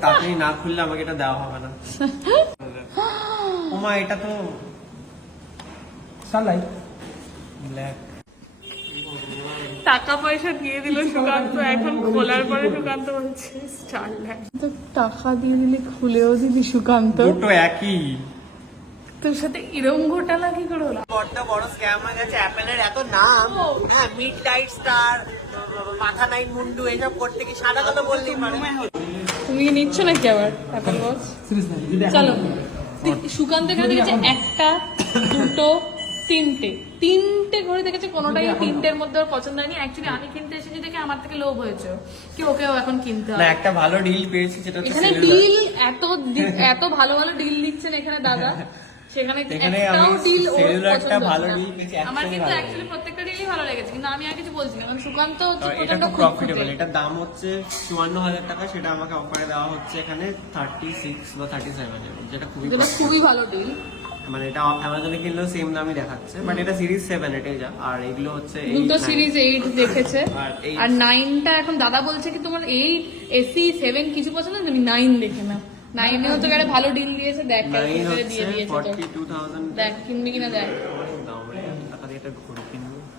খুললে আমাকে এটা দেওয়া হবে না। ওমা এটা তো সানলাইট ব্ল্যাক টাকা পয়সা দিয়ে দিল সুকান্ত এখন খোলার পরে সুকান্ত বলছে স্টারলাইট তো টাকা দিয়ে দিলে খুলেও দিলি সুকান্ত? দুটো একই। তোর সাথে এরম ঘোটালা কি করে হলো? বড়টা বড় স্ক্যাম হয়ে গেছে অ্যাপেলের এত নাম। হ্যাঁ মিড লাইট স্টার মাথা নাই মুন্ডু এইসব করতে কি সাদা কালো বললেই পারে। তুমি নিচ্ছ নাকি আবার? অ্যাপল ওয়াচ চলো। সুকান্ত এখানে দেখেছে একটা দুটো তিনটে। তিনটে ঘড়ি দেখেছে কোনোটাই তিনটের মধ্যে ওর পছন্দ হয়নি। অ্যাকচুয়ালি আমি কিনতে এসেছি দেখে আমার থেকে লোভ হয়েছে। কি ওকেও এখন কিনতে হবে? একটা ভালো ডিল পেয়েছি যেটা এখানে ডিল এত এত ভালো ভালো ডিল দিচ্ছেন এখানে দাদা। সেখানে আমি ডিল ভালো না। পেয়েছি, আমার কিন্তু অ্যাকচুয়ালি প্রত্যেকটা ডিলই ভালো লেগেছে কিন্তু আমি আর কিছু বলছি না কারণ সুকান্ত হচ্ছে এটা খুব প্রফিটেবল এটার দাম হচ্ছে চুয়ান্ন হাজার টাকা সেটা আমাকে অফারে দেওয়া হচ্ছে এখানে থার্টি সিক্স বা থার্টি সেভেন যেটা খুবই খুবই ভালো ডিল মানে এটা অ্যামাজনে কিনলেও সেম দামই দেখাচ্ছে বাট এটা সিরিজ সেভেন এটাই যা। আর এগুলো হচ্ছে দুটো সিরিজ এইট দেখেছে। আর নাইনটা এখন দাদা বলছে কি তোমার এইট এসি সেভেন কিছু পছন্দ? না তুমি নাইন দেখে নাও। হচ্ছে একটা ভালো ডিল দিয়েছে দেখ ক্যালকুলেটরে দিয়ে দিয়েছে তোর 42,000 দেখ কিনবি কিনা দেখ।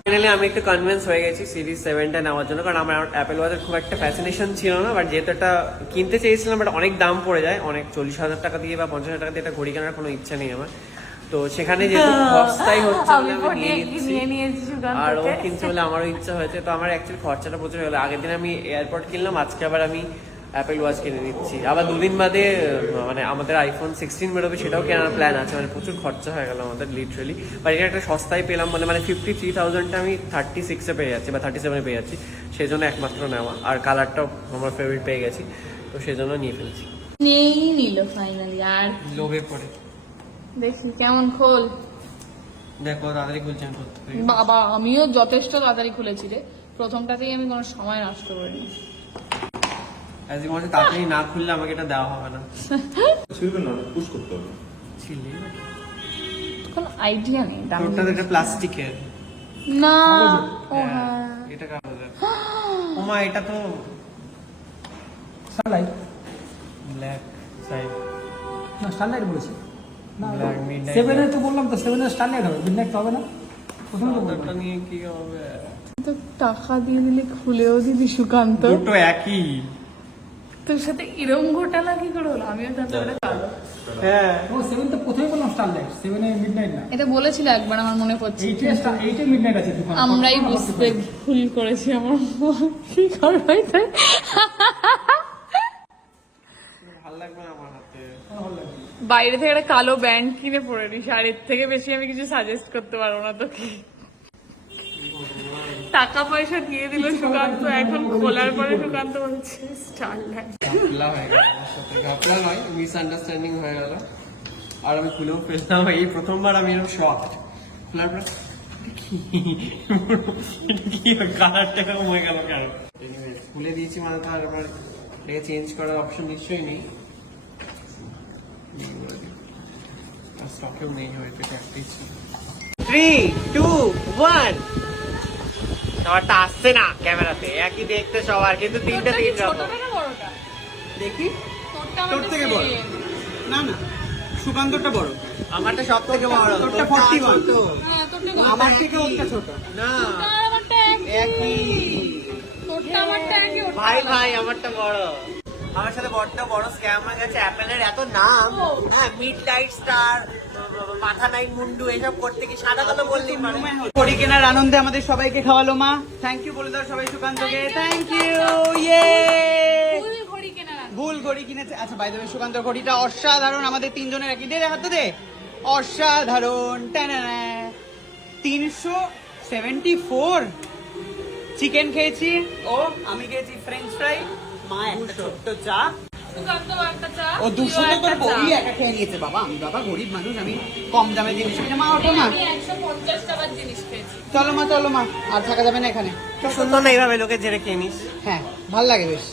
ফাইনালি আমি একটু কনভিন্স হয়ে গেছি সিরিজ সেভেনটা নেওয়ার জন্য কারণ আমার অ্যাপেল ওয়াচের খুব একটা ফ্যাসিনেশন ছিল না বাট যেহেতু এটা কিনতে চেয়েছিলাম বাট অনেক দাম পড়ে যায় অনেক চল্লিশ হাজার টাকা দিয়ে বা পঞ্চাশ হাজার টাকা দিয়ে এটা ঘড়ি কেনার কোনো ইচ্ছা নেই আমার। তো সেখানে যেহেতু সস্তাই হচ্ছে আর ও সুকান্তকে কিনছে বলে আমারও ইচ্ছা হয়েছে তো আমার অ্যাকচুয়ালি খরচাটা প্রচুর হলো আগের দিন আমি এয়ারপোর্ট কিনলাম আজকে আবার আমি অ্যাপেল ওয়াচ কিনে নিচ্ছি। আবার দুদিন বাদে মানে আমাদের আইফোন সিক্সটিন বেরোবে সেটাও কেনার প্ল্যান আছে। মানে প্রচুর খরচা হয়ে গেল আমাদের লিটারেলি বাট এটা একটা সস্তায় পেলাম বলে মানে ফিফটি থ্রি থাউজেন্ডটা আমি থার্টি সিক্সে পেয়ে যাচ্ছি বা থার্টি সেভেনে পেয়ে যাচ্ছি। সেই জন্য একমাত্র নেওয়া। আর কালারটাও আমার ফেভারিট পেয়ে গেছি। তো সেই জন্য নিয়ে ফেলছি। নিয়েই নিল ফাইনালি আর লোভে পড়ে। দেখি কেমন খোল? দেখো তাড়াতাড়ি বাবা আমিও যথেষ্ট তাড়াতাড়ি খুলেছি রে। প্রথমটাতেই আমি কোনো সময় নষ্ট করিনি। অ্যাজ ইউ তাড়াতাড়ি না খুললে আমাকে এটা দেওয়া হবে না। ছিলবে না পুশ করতে হবে। ছিলি? কোনো আইডিয়া নেই এটা প্লাস্টিকের না ও হ্যাঁ, হ্যাঁ। এটা কাগজের এটা তো সানলাইট ব্ল্যাক সাইড না স্টারলাইট বলেছি। না Black সেভেনে তো বললাম তো সেভেনে স্টারলাইট হবে মিডনাইট হবে না। প্রথমে তো বললাম। নিয়ে কি হবে? তো টাকা দিয়ে দিলে খুলেও দিলি সুকান্ত। দুটো একই। তোর সাথে এরম ঘোটালা কি করে হলো? আমিও কালো। হ্যাঁ। ও সেভেন তো প্রথমে বললাম স্টারলাইট সেভেনে মিডনাইট না। এটা বলেছিল একবার আমার মনে পড়ছে। এইটে এইটে মিডনাইট আছে আমরাই বুঝতে ভুল করেছি আমার কি করবে তাই? ভালো লাগবে না আমার হাতে? ভালো লাগবে। বাইরে থেকে একটা কালো ব্যান্ড কিনে পরে নি শাড়ির থেকে বেশি আমি কিছু সাজেস্ট করতে পারব না তোকে। টাকা পয়সা দিয়ে দিল সুকান্ত এখন খোলার পরে সুকান্ত বলছে স্টারলাইট হয়ে গেল হয়ে আর আমি খুলেও ফেললাম এই প্রথমবার আমি এরকম শখ খোলার পর কি? কি কালারটা এরকম হয়ে গেল কেন? খুলে দিয়েছি মানে তো আর আবার চেঞ্জ করার অপশন নিশ্চয়ই নেই। আর স্টকেও নেই হয়তো এটা একটাই থ্রি টু ওয়ান সবারটা আসছে না ক্যামেরাতে। একই দেখতে সবার কিন্তু তিনটা তিন রকম। দেখি। তোর থেকে বড়। না না। সুকান্তটা বড়। আমারটা সব থেকে বড়। তোরটা 41 ছোট। হ্যাঁ আমার থেকে ওটা ছোট। না। আমারটা একই। একই। তোরটা আমারটা একই ভাই ভাই আমারটা বড়। আমার সাথে বড়টা বড় স্ক্যাম হয়ে গেছে অ্যাপেলের এত নাম। হ্যাঁ মিড লাইট স্টার মাথা নাইট মুন্ডু এইসব করতে কি সাদা কালো বললেই পারে। কেনার আনন্দে আমাদের সবাইকে খাওয়ালো মা। থ্যাংক ইউ বলে দাও সবাই সুকান্তকে থ্যাংক ইউ ইয়ে। ভুল ঘড়ি কিনেছে। আচ্ছা বাই দেবে সুকান্ত ঘড়িটা অসাধারণ। আমাদের তিনজনের একই। দে দে, দে। অসাধারণ। তিনশো সেভেন্টি ফোর চিকেন খেয়েছি। ও আমি খেয়েছি ফ্রেঞ্চ ফ্রাই মা একটা ছোট্ট চা। ও দুশো তুইও তো একটা চা। একা খেয়ে নিয়েছে বাবা। আমি বাবা গরিব মানুষ আমি কম দামে জিনিস কিনে মা ওঠো খেয়েছি। চলো মা চলো মা। আর থাকা যাবে না এখানে। সুন্দর না এইভাবে লোকে জেরে খেয়ে নিস। হ্যাঁ ভালো লাগে বেশ।